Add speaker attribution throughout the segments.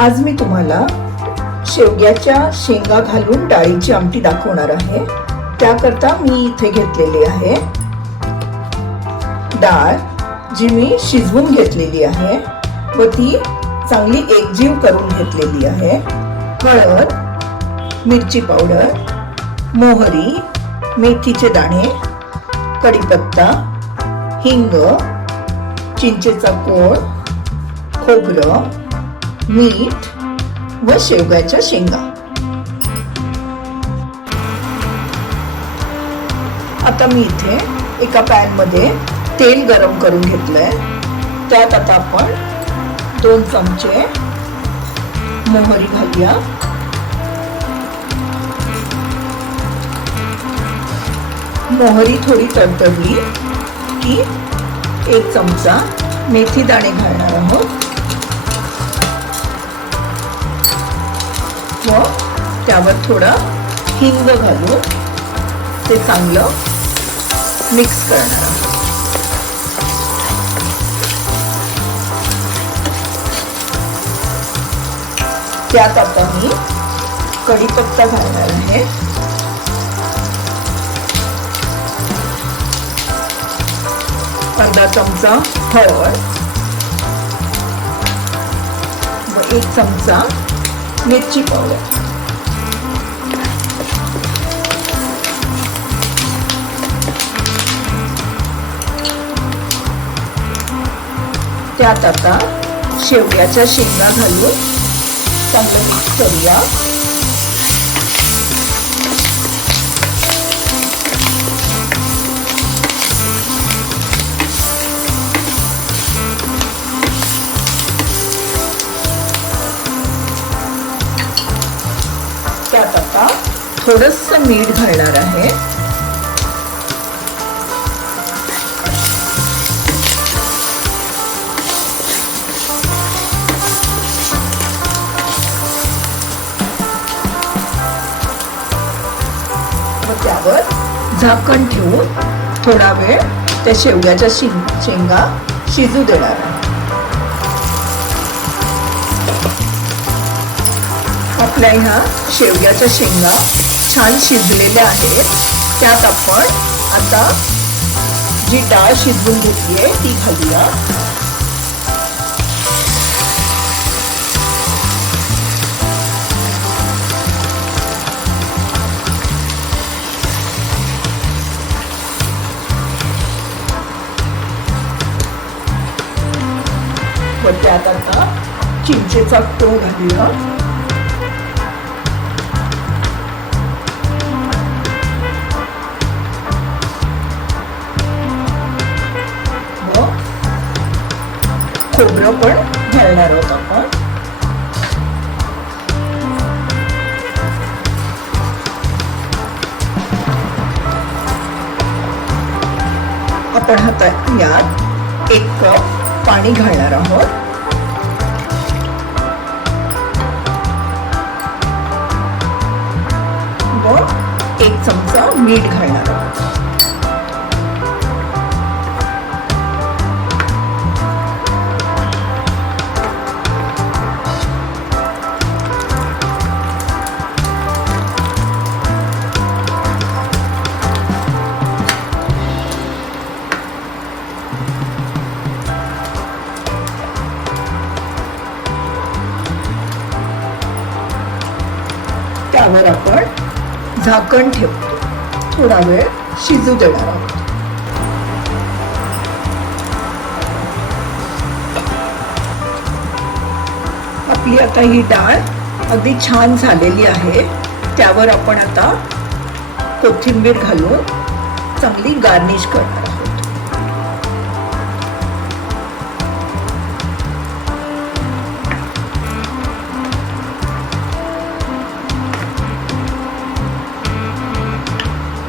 Speaker 1: आज मी तुम्हाला शेवग्याच्या शेंगा घालून डाळीची आमटी दाखवणार आहे. त्याकरता मी इथे घेतलेली आहे डाळ जी मी शिजवून घेतलेली आहे व ती चांगली एकजीव करून घेतलेली आहे. हळद मिरची पावडर मोहरी मेथीचे दाणे कढीपत्ता हिंग चिंचेचा कोळ खोबरं मीठ व शेवग्याच्या शेंगा. आता मी इथे एका पॅनमध्ये तेल गरम करून घेतलंय. त्यात आता आपण दोन चमचे मोहरी घालूया. मोहरी थोडी तडतडली की एक चमचा मेथी दाणे घालणार आहोत. त्यावर थोडा हिंग घालून ते चांगलं मिक्स करणार आहोत. त्यात आता मी कढीपत्ता घालणार आहे. अर्धा चमचा हळद. व एक चमचा मिरची पावडर. त्यात आता शेवग्याच्या शेंगा घालून चांगलं मिक्स करूया. त्यात आता थोडस मीठ घालणार आहे. त्यावर झाकण ठेवून थोडा वेळ त्या शेवग्याच्या शिंग शेंगा शिजू देणार आपल्या ह्या शेवग्याच्या शेंगा छान शिजलेल्या आहेत. त्यात आपण आता जी डाळ शिजवून घेतली आहे ती घालूया. व त्यात आता. चिंचेचा तो घालूया खोबरं पण घालणार आहोत आपण. आपण आता यात एक कप पाणी घालणार आहोत. मीठ घालणार आहोत. त्यावर आपण झाकण ठेवतो थोडा वेळ शिजू देणार आहोत आपली आता ही डाळ अगदी छान झालेली आहे. त्यावर आपण आता कोथिंबीर घालून चांगली गार्निश करणार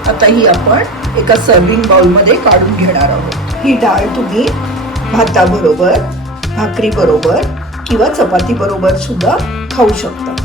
Speaker 1: आता ही आपण एका सर्विंग बाउलमध्ये काढून घेणार आहोत. ही डाळ तुम्ही भाताबरोबर भाकरी बरोबर किंवा चपाती बरोबर सुद्धा खाऊ शकता.